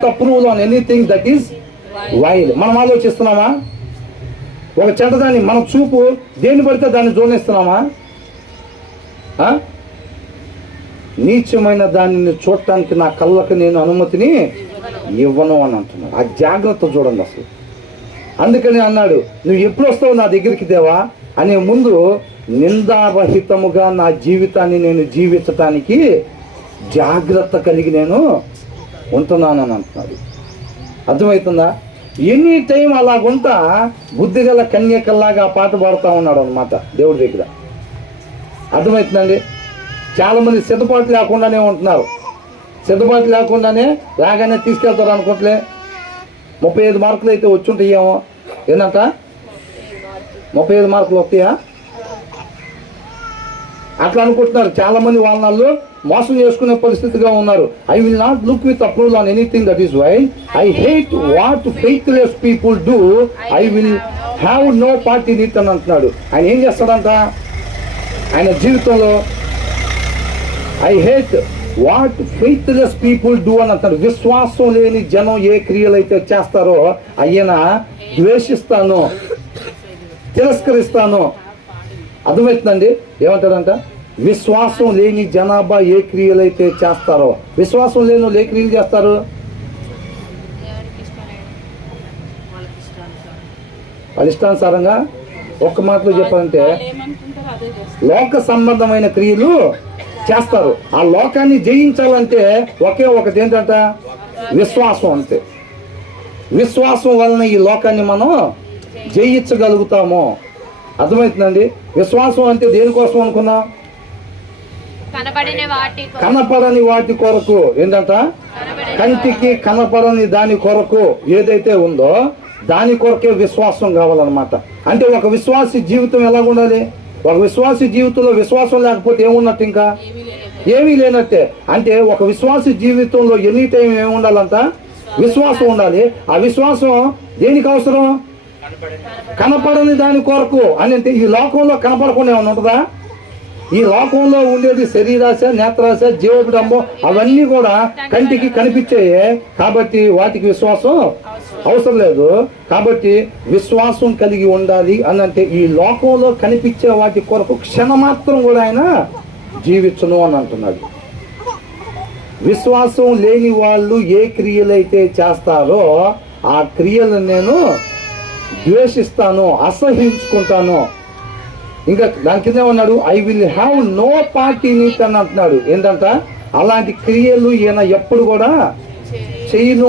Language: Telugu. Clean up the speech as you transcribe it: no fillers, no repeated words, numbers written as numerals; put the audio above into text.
approval on anything that is wild. మనం ఆలోచిస్తున్నామా? ఒక చెడ్డదాన్ని మన చూపు దేన్ని పడితే దాన్ని జోడిస్తున్నామా? నీచమైన దానిని చూడటానికి నా కళ్ళకు నేను అనుమతిని ఇవ్వను అని అంటున్నాడు. ఆ జాగ్రత్త చూడండి అసలు. అందుకని అన్నాడు, నువ్వు ఎప్పుడు వస్తావు నా దగ్గరికి దేవా అనే ముందు నిందారహితముగా నా జీవితాన్ని నేను జీవించటానికి జాగ్రత్త కలిగి నేను ఉంటున్నానని అంటున్నాడు. అర్థమవుతుందా? ఎనీ టైం అలాగుంటా బుద్ధిగల కన్యకల్లాగా పాట పాడుతూ ఉన్నాడు అన్నమాట దేవుడి దగ్గర. అర్థమవుతుందండి? చాలామంది సిద్ధపాటు లేకుండానే ఉంటున్నారు. సిద్ధపాటు లేకుండానే రాగానే తీసుకెళ్తారు అనుకుంటలే. 35 మార్కులు అయితే వచ్చి ఉంటాయేమో. ఏంటంట 35 మార్కులు వస్తాయా అట్లా అనుకుంటున్నారు చాలామంది. వాళ్ళు మోసం చేసుకునే పరిస్థితిగా ఉన్నారు. I will not look with approval on anything that is wild. I hate what faithless people do. I will have no part in it అని అంటున్నాడు. ఆయన ఏం చేస్తాడంట ఆయన జీవితంలో? I hate what faithless people do అని అంటాడు. విశ్వాసం లేని జనం ఏ క్రియలు అయితే చేస్తారో ఆయన ద్వేషిస్తాను, తిరస్కరిస్తాను. అర్థమవుతుందండి? ఏమంటాడంట? విశ్వాసం లేని జనాభా ఏ క్రియలు అయితే చేస్తారో. విశ్వాసం లేని వాళ్ళు ఏ క్రియలు చేస్తారు? వాళ్ళ ఇష్టానుసారంగా ఒక్క మాటలో చెప్పాలంటే లోక సంబంధమైన క్రియలు చేస్తారు. ఆ లోకాన్ని జయించాలంటే ఒకే ఒకటి ఏంటంట? విశ్వాసం. అంతే. విశ్వాసం వలన ఈ లోకాన్ని మనం జయించగలుగుతాము. అర్థమవుతుందండి? విశ్వాసం అంటే దేనికోసం అనుకున్నా? కనపడని వాటి కొరకు. ఏంటంట? కంటికి కనపడని దాని కొరకు ఏదైతే ఉందో దాని కొరకే విశ్వాసం కావాలన్నమాట. అంటే ఒక విశ్వాసి జీవితం ఎలాగ ఉండాలి? ఒక విశ్వాసి జీవితంలో విశ్వాసం లేకపోతే ఏమున్నట్టు? ఇంకా ఏమీ లేనట్టే. అంటే ఒక విశ్వాసి జీవితంలో ఎనీ టైం ఏమి ఉండాలంట? విశ్వాసం ఉండాలి. ఆ విశ్వాసం దేనికి అవసరం? కనపడని దాని కొరకు అని. అంటే ఈ లోకంలో కనపడకుండా ఏమన్నా ఉంటుందా? ఈ లోకంలో ఉండేది శరీరాశ, నేత్రాశ, జీవోపిడంబం అవన్నీ కూడా కంటికి కనిపించాయి. కాబట్టి వాటికి విశ్వాసం అవసరం లేదు. కాబట్టి విశ్వాసం కలిగి ఉండాలి అని అంటే ఈ లోకంలో కనిపించే వాటి కొరకు క్షణమాత్రం కూడా ఆయన జీవించను అని అంటున్నాడు. విశ్వాసం లేని వాళ్ళు ఏ క్రియలైతే చేస్తారో ఆ క్రియలను నేను ద్వేషిస్తాను, అసహించుకుంటాను. ఇంకా దాని కింద ఉన్నాడు, I will have no part in it అని అంటున్నాడు. ఏంటంట? అలాంటి క్రియలు ఈయన ఎప్పుడు కూడా చేయను